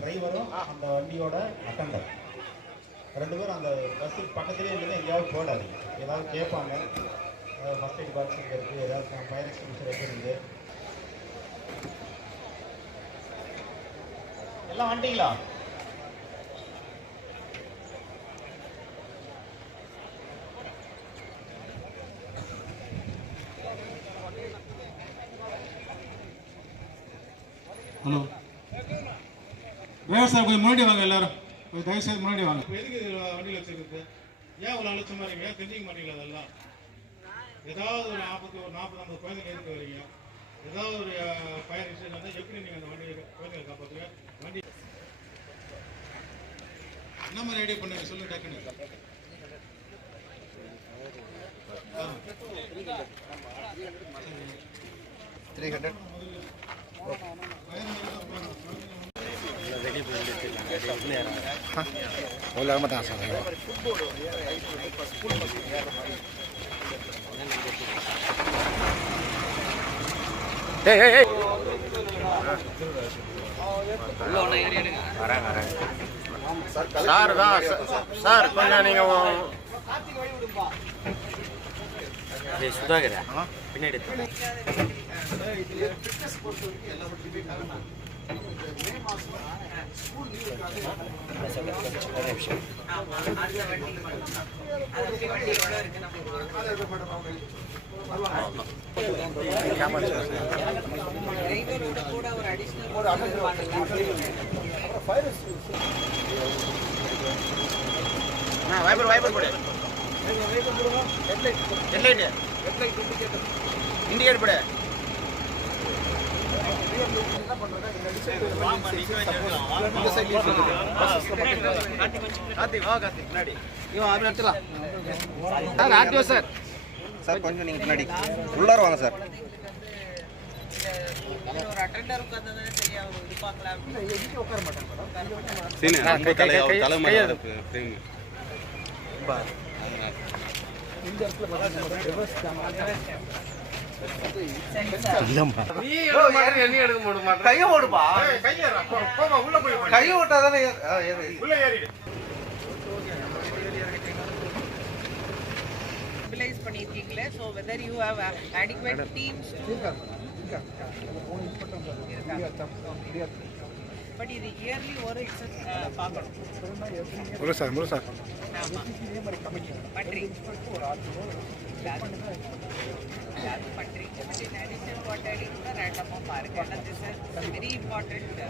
டிரைவரும் அந்த வண்டியோட அட்டண்டர் ரெண்டு பேரும் அந்த பஸ்ஸு பக்கத்துலேயே இருந்து எங்கேயாவது போடாதீங்க ஏதாவது கேட்பாங்க. ஃபஸ்ட் எய்ட் பாக்ஸ் இங்கே இருக்குது ஏதாவது ஃபயர் எக்ஸ்டிங்ஷர் இருக்குது எல்லாம் வந்துட்டீங்களா? ஹலோ டிரைவர் சார் கொஞ்சம் முன்னாடி வாங்க எல்லாரும். கொஞ்சம் தயவு செய்து முன்னாடி வாங்க. இப்போ எதுக்கு வண்டியில் வச்சிருக்கு ஏன் ஒரு அலட்சமாக இருக்கீங்க? தெரிஞ்சுக்க மாட்டீங்களா அதெல்லாம்? ஏதாவது ஒரு நாற்பத்தி ஒரு நாற்பது ஐம்பது குழந்தைங்க எதுக்கு வரீங்க? ஏதாவது ஒரு ஃபயர் இன்சிடென்ட் வந்தால் எப்படி நீங்கள் அந்த வண்டியை குழந்தைகளை காப்பாற்றுங்க வண்டி என்ன மாதிரி ஐடியா பண்ணுங்க சொல்லு டக்குன்னு த்ரீ ஹண்ட்ரட் அவ்வளோ மாட்டான் சார் ஏய் ஏய் ஏய் வரேன் வரேன் சார் தான் சார் கொஞ்சம் நீங்கள் சுதாகரா பின்னாடி வைபர் வைபர் போடு ஹெட்லைட் இண்டிகேட் போடு சார் ஆர்டிஓ சார் சார் கொஞ்சம் நீங்கள் பின்னாடி உள்ளார வாங்க சார் ஒரு அட்டெண்டர் கையை ஓடுப்பா. கையை ஓட்டா தானே உள்ளே ஏறிடு stabilize பண்ணியிருக்கீங்களே so whether you have adequate teams but இது இயர்லி ஒரு பார்க்கணும். முழு சார் முழு சார். ஆமாம் பண்றீங்க பட் இன் அடிஷன் வாட்டர் கூட ரேண்டமாக பாருங்க. This is very important